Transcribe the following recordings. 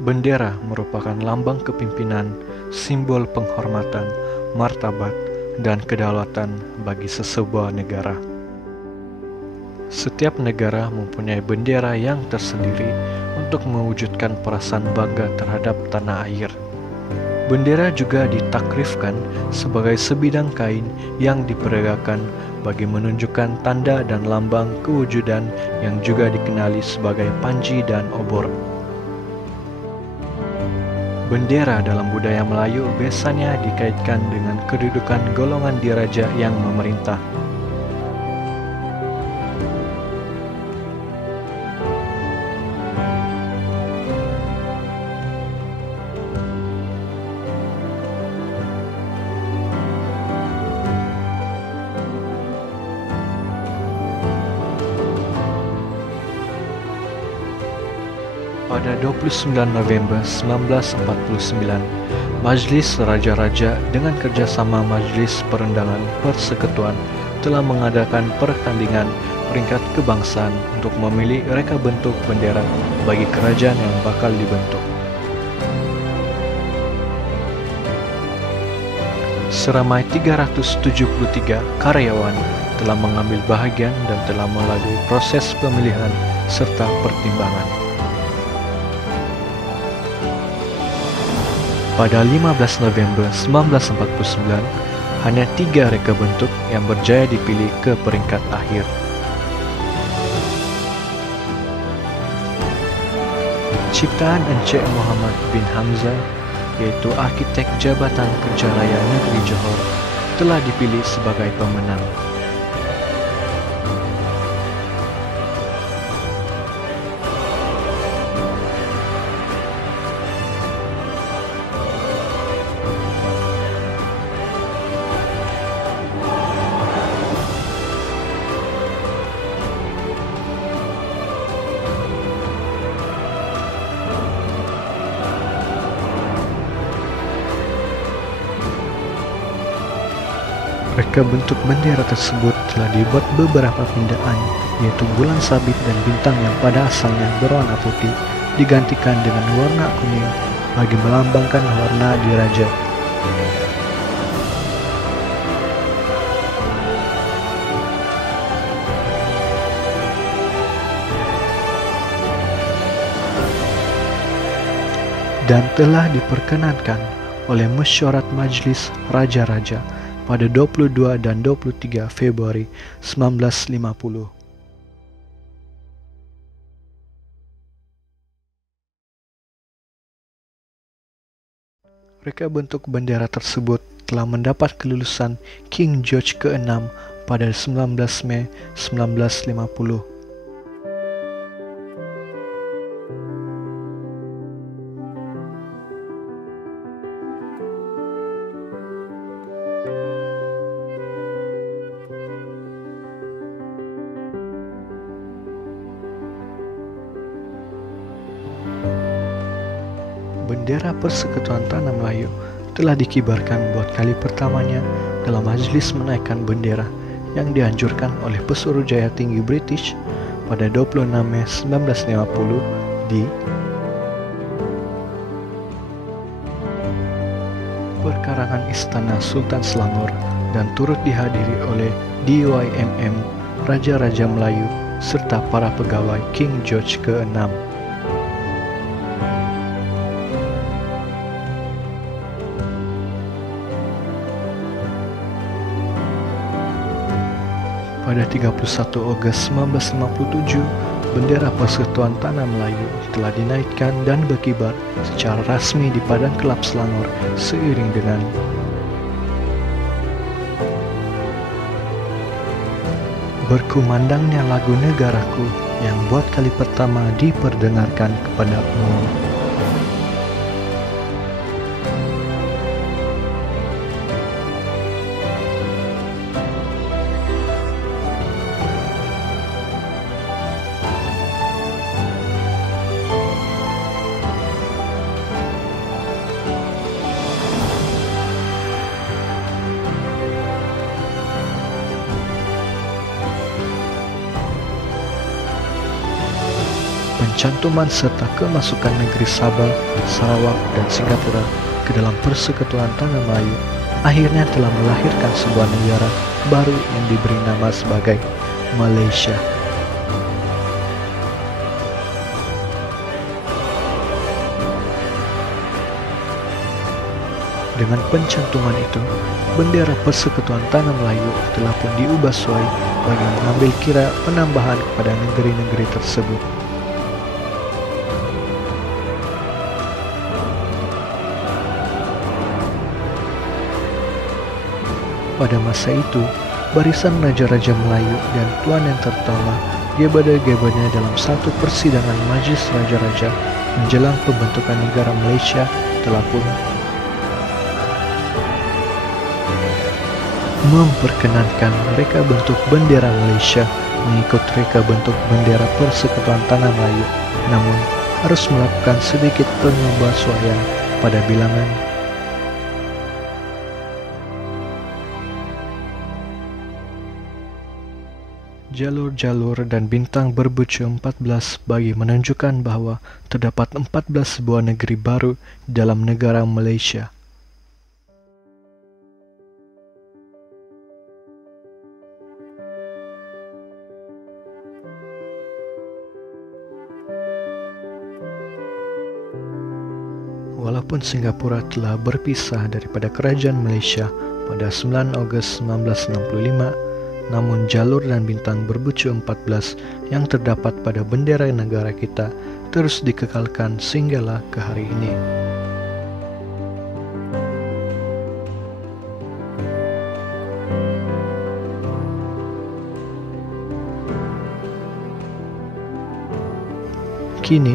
Bendera merupakan lambang kepimpinan, simbol penghormatan, martabat, dan kedaulatan bagi sesebuah negara. Setiap negara mempunyai bendera yang tersendiri untuk mewujudkan perasaan bangga terhadap tanah air. Bendera juga ditakrifkan sebagai sebidang kain yang diperagakan bagi menunjukkan tanda dan lambang kewujudan yang juga dikenali sebagai panji dan obor. Bendera dalam budaya Melayu biasanya dikaitkan dengan kedudukan golongan diraja yang memerintah. Pada 29 November 1949, Majlis Raja-Raja dengan kerjasama Majlis Perendangan Persekutuan telah mengadakan pertandingan peringkat kebangsaan untuk memilih reka bentuk bendera bagi kerajaan yang bakal dibentuk. Seramai 373 karyawan telah mengambil bahagian dan telah melalui proses pemilihan serta pertimbangan. Pada 15 November 1949, hanya 3 reka bentuk yang berjaya dipilih ke peringkat akhir. Ciptaan Encik Muhammad bin Hamzah, yaitu arsitek Jabatan Kerja Raya Negeri Johor, telah dipilih sebagai pemenang. Reka bentuk bendera tersebut telah dibuat beberapa pindaan, yaitu bulan sabit dan bintang yang pada asalnya berwarna putih digantikan dengan warna kuning bagi melambangkan warna diraja. Dan telah diperkenankan oleh Mesyuarat Majlis Raja-Raja pada 22 dan 23 Februari 1950. Reka bentuk bendera tersebut telah mendapat kelulusan King George ke-6 pada 19 Mei 1950. Bendera Persekutuan Tanah Melayu telah dikibarkan buat kali pertamanya dalam majlis menaikkan bendera yang dianjurkan oleh Pesuruhjaya Tinggi British pada 26 Mei 1950 di perkarangan Istana Sultan Selangor dan turut dihadiri oleh DYMM, Raja-Raja Melayu serta para pegawai King George ke-6. Pada 31 Ogos 1957, bendera Persekutuan Tanah Melayu telah dinaikkan dan berkibar secara rasmi di Padang Kelab Selangor seiring dengan berkumandangnya lagu Negaraku yang buat kali pertama diperdengarkan kepada umum. pencantuman serta kemasukan negeri Sabah, Sarawak, dan Singapura ke dalam Persekutuan Tanah Melayu akhirnya telah melahirkan sebuah negara baru yang diberi nama sebagai Malaysia. Dengan pencantuman itu, bendera Persekutuan Tanah Melayu telah pun diubah sesuai bagi mengambil kira penambahan kepada negeri-negeri tersebut. Pada masa itu, barisan raja-raja Melayu dan tuan yang terutama gebada-gebanya dalam satu persidangan Majlis Raja-Raja menjelang pembentukan negara Malaysia telah pun memperkenankan reka bentuk bendera Malaysia mengikut reka bentuk bendera Persekutuan Tanah Melayu, namun harus melakukan sedikit penyesuaian pada bilangan. Jalur-jalur dan bintang berbucu 14 bagi menunjukkan bahwa terdapat 14 sebuah negeri baru dalam negara Malaysia. Walaupun Singapura telah berpisah daripada Kerajaan Malaysia pada 9 Ogos 1965, namun jalur dan bintang berbucu 14 yang terdapat pada bendera negara kita terus dikekalkan sehinggalah ke hari ini. Kini,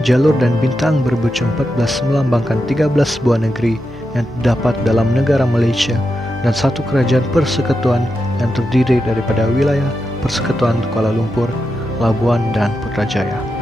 jalur dan bintang berbucu 14 melambangkan 13 buah negeri yang terdapat dalam negara Malaysia dan satu kerajaan persekutuan yang terdiri daripada wilayah Persekutuan Kuala Lumpur, Labuan, dan Putrajaya.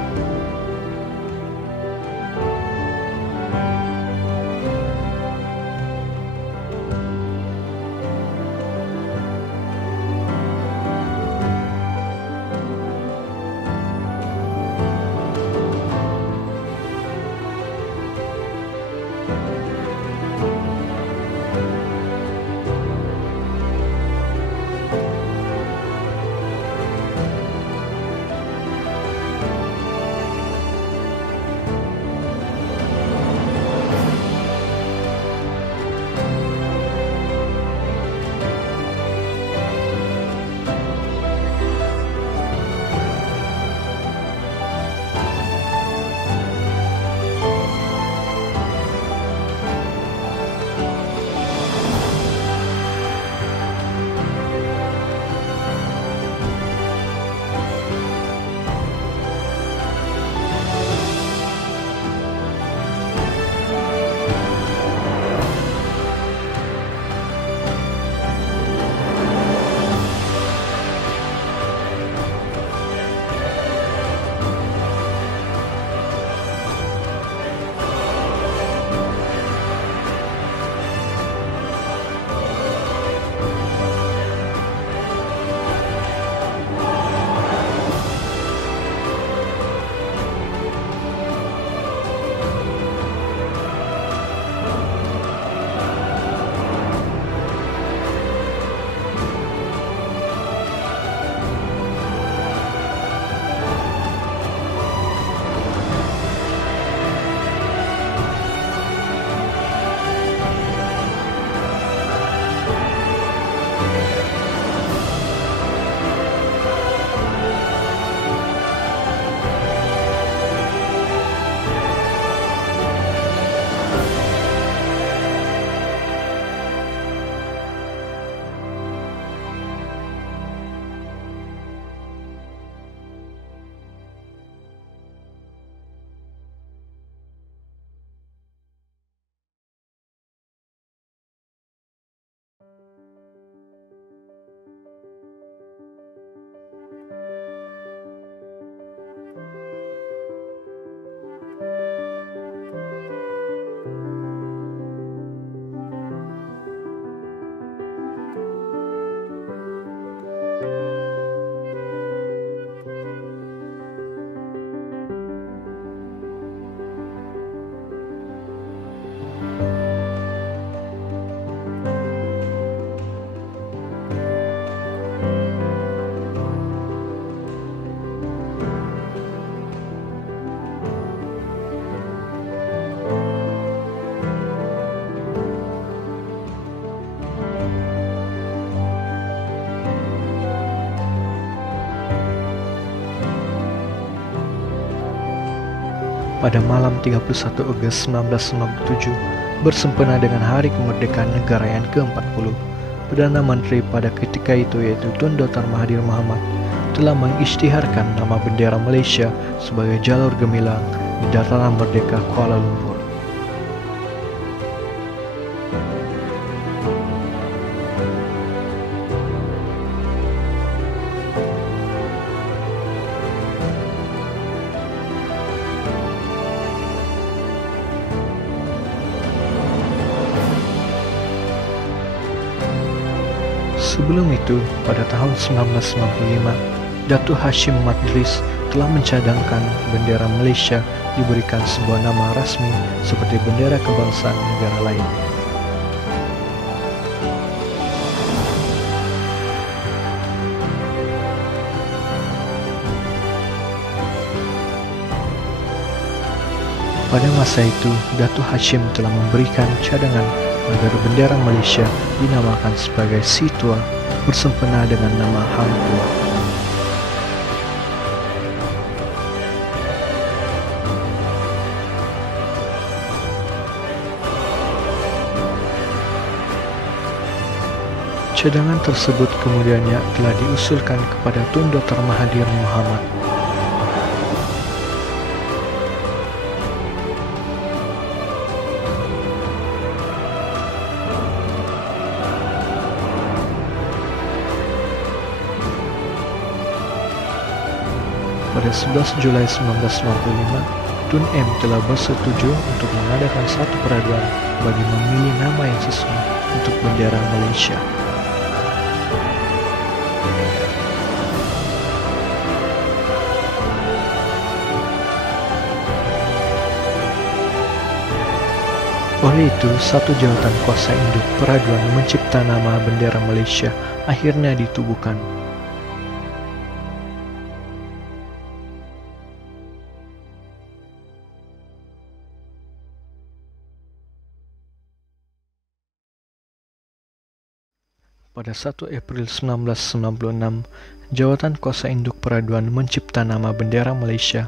pada malam 31 Agustus 1997 bersempena dengan hari kemerdekaan negara yang ke-40. Perdana Menteri pada ketika itu yaitu Tun Dr. Mahathir Mohamad telah mengisytiharkan nama bendera Malaysia sebagai jalur gemilang di dataran merdeka Kuala Lumpur. Sebelum itu, pada tahun 1995, Datuk Hashim Madris telah mencadangkan bendera Malaysia diberikan sebuah nama rasmi seperti bendera kebangsaan negara lain. Pada masa itu, Datuk Hashim telah memberikan cadangan agar bendera Malaysia dinamakan sebagai Situa bersempena dengan nama Hang Tuah. Cadangan tersebut kemudiannya telah diusulkan kepada Tun Dr. Mahathir Mohamad. Pada 11 Julai 1995, Tun M telah bersetuju untuk mengadakan satu peraduan bagi memilih nama yang sesuai untuk bendera Malaysia. Oleh itu, satu jawatan kuasa induk peraduan mencipta nama bendera Malaysia akhirnya ditubuhkan. Pada 1 April 1996, jawatan kuasa induk peraduan mencipta nama bendera Malaysia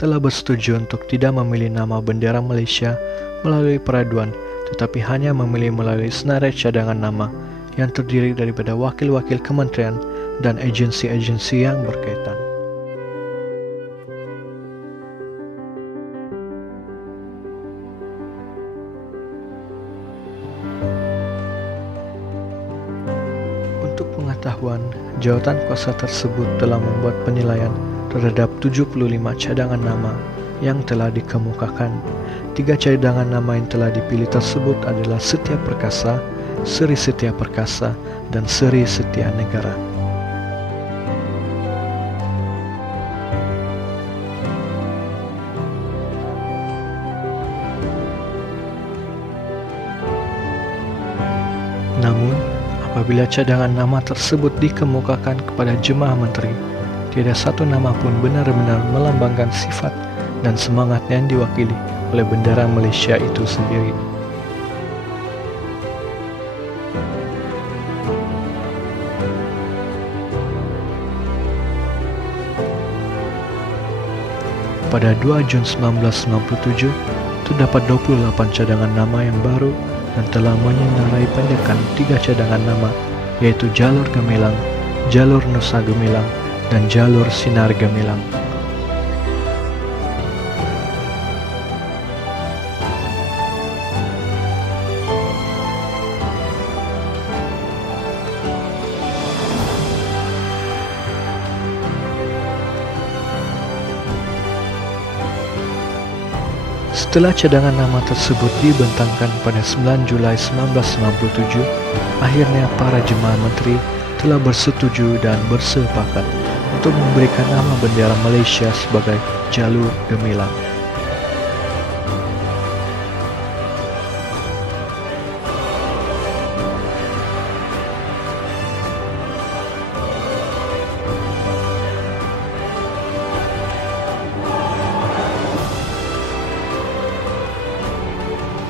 telah bersetuju untuk tidak memilih nama bendera Malaysia melalui peraduan, tetapi hanya memilih melalui senarai cadangan nama yang terdiri daripada wakil-wakil kementerian dan agensi-agensi yang berkaitan. Untuk pengetahuan, jawatan kuasa tersebut telah membuat penilaian terhadap 75 cadangan nama yang telah dikemukakan. 3 cadangan nama yang telah dipilih tersebut adalah Setia Perkasa, Seri Setia Perkasa, dan Seri Setia Negara. Namun, apabila cadangan nama tersebut dikemukakan kepada jemaah menteri, tiada satu nama pun benar-benar melambangkan sifat dan semangat yang diwakili oleh bendera Malaysia itu sendiri. Pada 2 Jun 1997, terdapat 28 cadangan nama yang baru dan telah menyenarai pendekan 3 cadangan nama, yaitu Jalur Gemilang, Jalur Nusa Gemilang, dan Jalur Sinar Gemilang. Setelah cadangan nama tersebut dibentangkan pada 9 Julai 1997, akhirnya para jemaah menteri telah bersetuju dan bersepakat untuk memberikan nama bendera Malaysia sebagai Jalur Gemilang.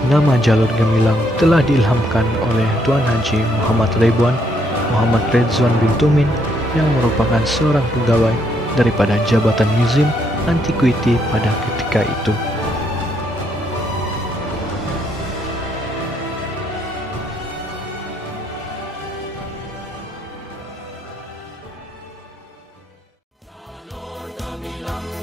Nama Jalur Gemilang telah diilhamkan oleh Tuan Haji Muhammad Ridwan Muhammad Redzwan bin Tumin yang merupakan seorang pegawai daripada Jabatan Museum Antiquity pada ketika itu. kami langkah